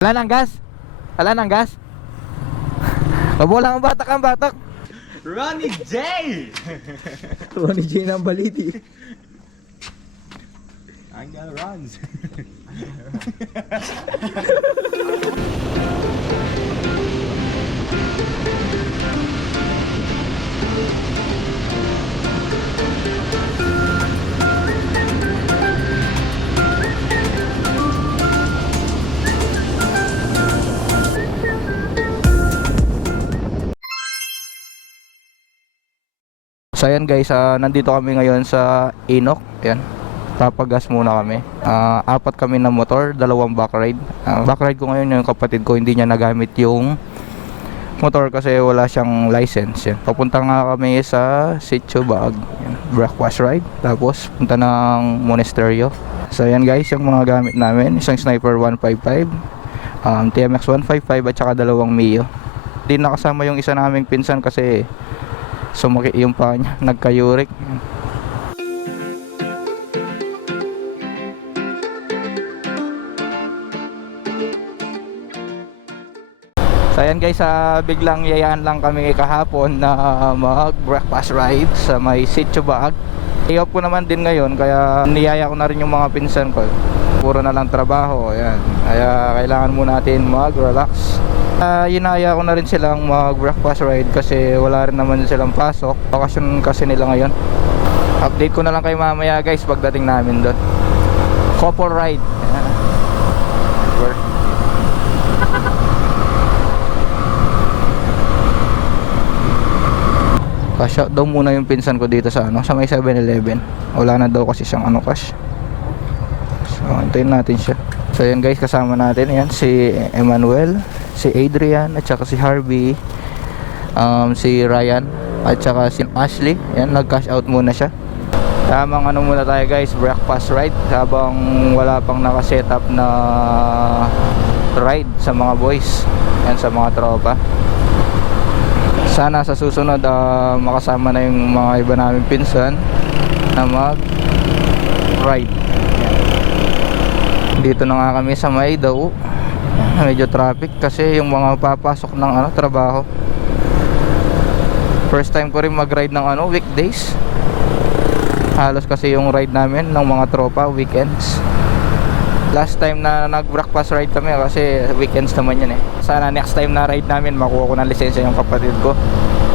Wala nang gas? Wala nang gas? Wala ang batak ang batak. Ronnie J! Ronnie J ng baliti. Angel runs. So ayan guys, nandito kami ngayon sa Inok. Ayan, papagas muna kami. Apat kami na motor, dalawang backride. Backride ko ngayon yung kapatid ko, hindi niya nagamit yung motor kasi wala siyang license. Yan. Papunta nga kami sa Sitio Baag. Breakfast ride. Tapos punta ng Monasterio. So ayan guys, yung mga gamit namin. Isang Sniper 155, TMX 155 at saka dalawang Mio. Hindi nakasama yung isa naming pinsan kasi sumaki yung paa niya, nagka-uric. So ayan guys, biglang yayaan lang kami kahapon na mag breakfast ride sa may Sitio Baag. I-off ko naman din ngayon kaya niyaya ko na rin yung mga pinsan ko. Puro na lang trabaho, ayan. Kaya kailangan muna natin mag-relax. Inaya ko na rin silang mag breakfast ride kasi wala rin naman silang pasok. Bakasyon kasi nila ngayon. Update ko na lang kayo mamaya guys pagdating namin doon. Couple ride. Cash out daw muna yung pinsan ko dito sa sa may 7-Eleven. Wala na daw kasi siyang cash. So antayin natin siya. So yan guys, kasama natin yan si Emmanuel, si Adrian at saka si Harvey, si Ryan at saka si Ashley. Yan, nag-cash out muna siya. Tamang muna tayo guys, breakfast ride habang wala pang naka-setup na ride sa mga boys. Yan, sa mga tropa. Sana sa susunod makasama na yung mga iba namin pinsan na mag-ride. Dito na nga kami sa may daw. Medyo traffic kasi yung mga papasok ng trabaho. First time ko rin mag-ride ng weekdays. Halos kasi yung ride namin ng mga tropa weekends. Last time na nag-breakfast ride kami kasi weekends naman yun eh. Sana next time na ride namin makuha ko ng lisensya yung kapatid ko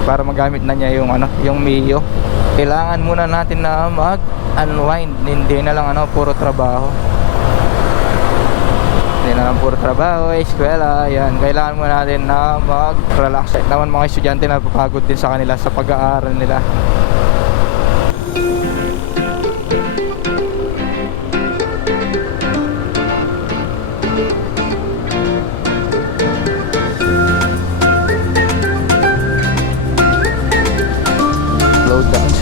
para magamit na niya yung yung Mio. Kailangan muna natin na mag-unwind, hindi na lang puro trabaho. Hindi na lang puro trabaho, eskwela, yan. Kailangan mo natin na mag-relax. Naman mga estudyante na papagod din sa kanila sa pag-aaral nila.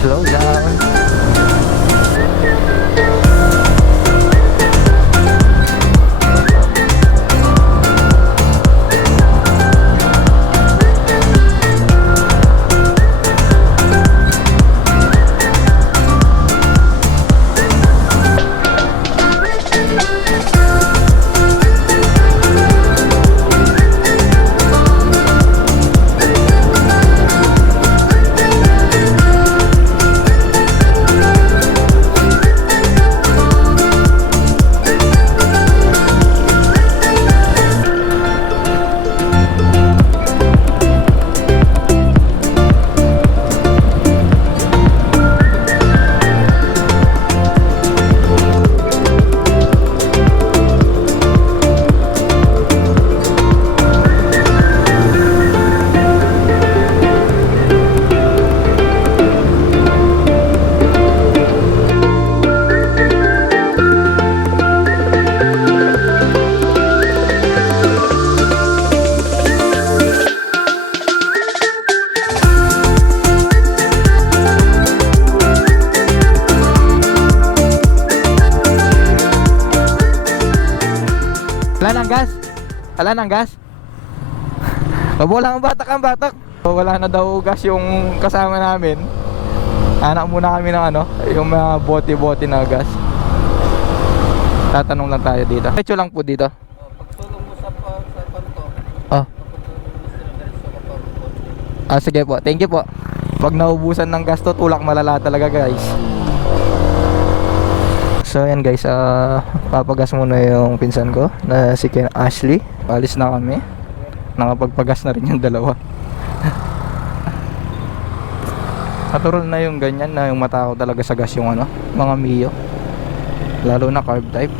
Slow down. Wala nang gas? Wala nang gas? Wala ang batak ang batak. Wala na daw gas yung kasama namin. Anak muna kami ng yung mga bote-bote na gas. Tatanong lang tayo dito. Diretso lang po dito. Pagtulong mo sa pag Sige po, thank you po. Pag naubusan ng gasto, tulak malala talaga guys. So yan guys, papagas muna yung pinsan ko na si Ken Ashley. Alis na kami. Nakapagpagas na rin yung dalawa. Natural na yung ganyan na yung matakaw talaga sa gas yung ano, mga Mio. Lalo na carb type.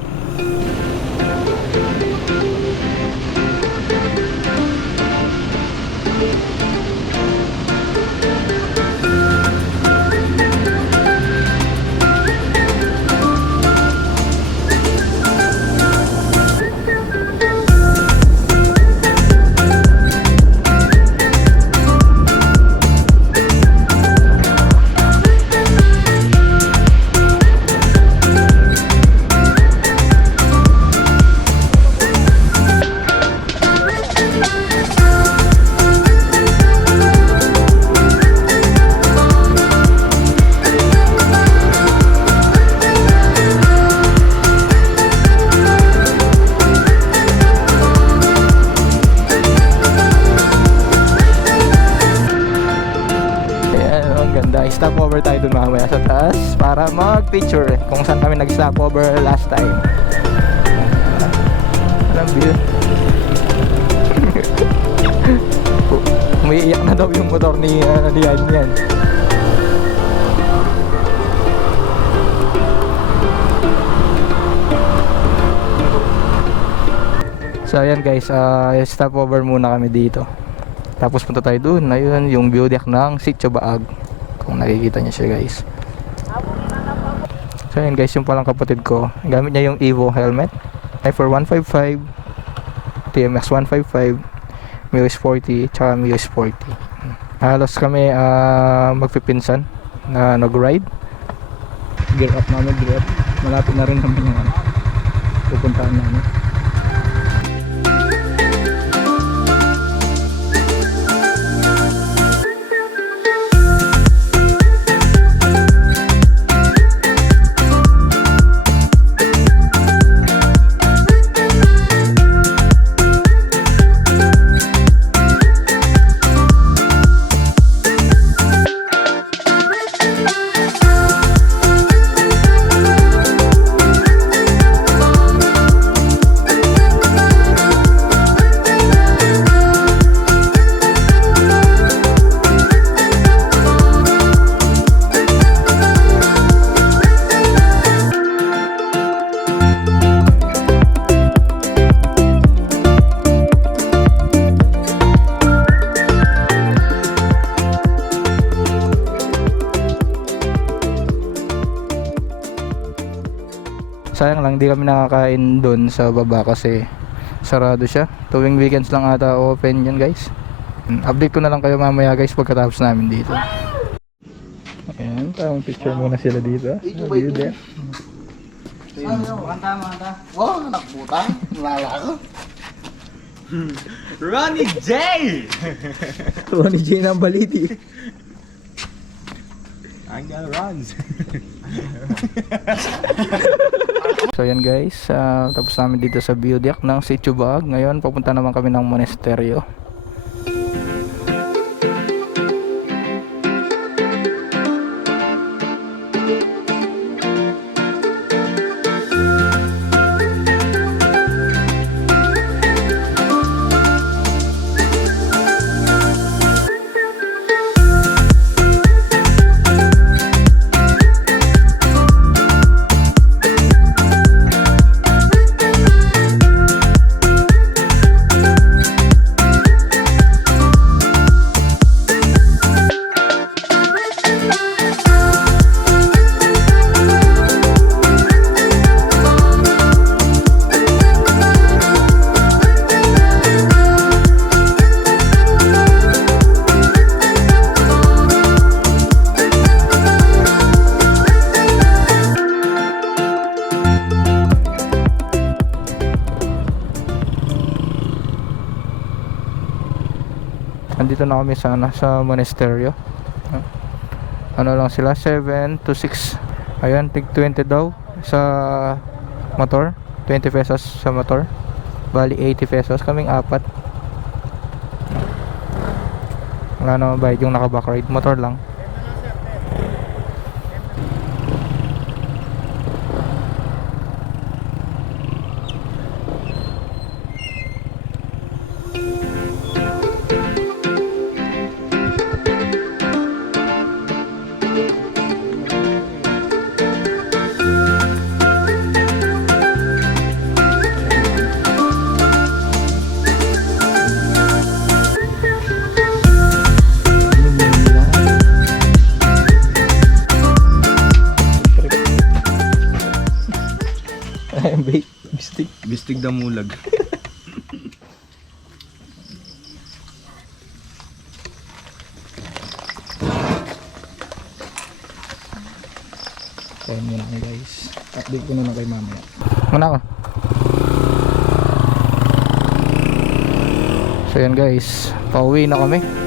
Stopover tayo dun mamaya sa taas para mag-picture kung saan kami nag-stopover last time. Anong view? Umiiyak na daw yung motor ni yan. So ayan guys, stopover muna kami dito. Tapos punta tayo dun, ayun yung view deck ng Sitio Baag. Kung nakikita niya siya guys. So yun guys, yung palang kapatid ko, gamit niya yung Evo helmet Hyper 155, TMX 155, Muse 40, tsaka Muse 40. Halos kami magpipinsan na nag-ride. Gear up namin, gear up. Malapit na rin naman yung pupuntahan namin. Sayang lang di kami nakakain doon sa baba kasi sarado siya. Tuwing weekends lang ata open yun guys. Update ko na lang kayo mamaya guys pagkatapos namin dito. Ayan, tamang picture muna sila dito. View there. Makanta. Oh, anak puta. Nalala ko. Ronnie J! Ronnie J ng baliti. I'm gonna runs. So yan guys, tapos namin dito sa view deck ng Sitio Baag. Ngayon papunta naman kami ng monasteryo. Andito na kami sa monasteryo. Ano lang sila, 7 to 6. Ayan, tig 20 daw sa motor, 20 pesos sa motor. Bali 80 pesos, kaming apat. Wala naman bayad yung naka-backride. Motor lang. Bait, bistik. Bistig damulag. Kaya muna ako guys. Update ko na lang kay mamaya. Muna ako. So yan guys, pauwi na kami.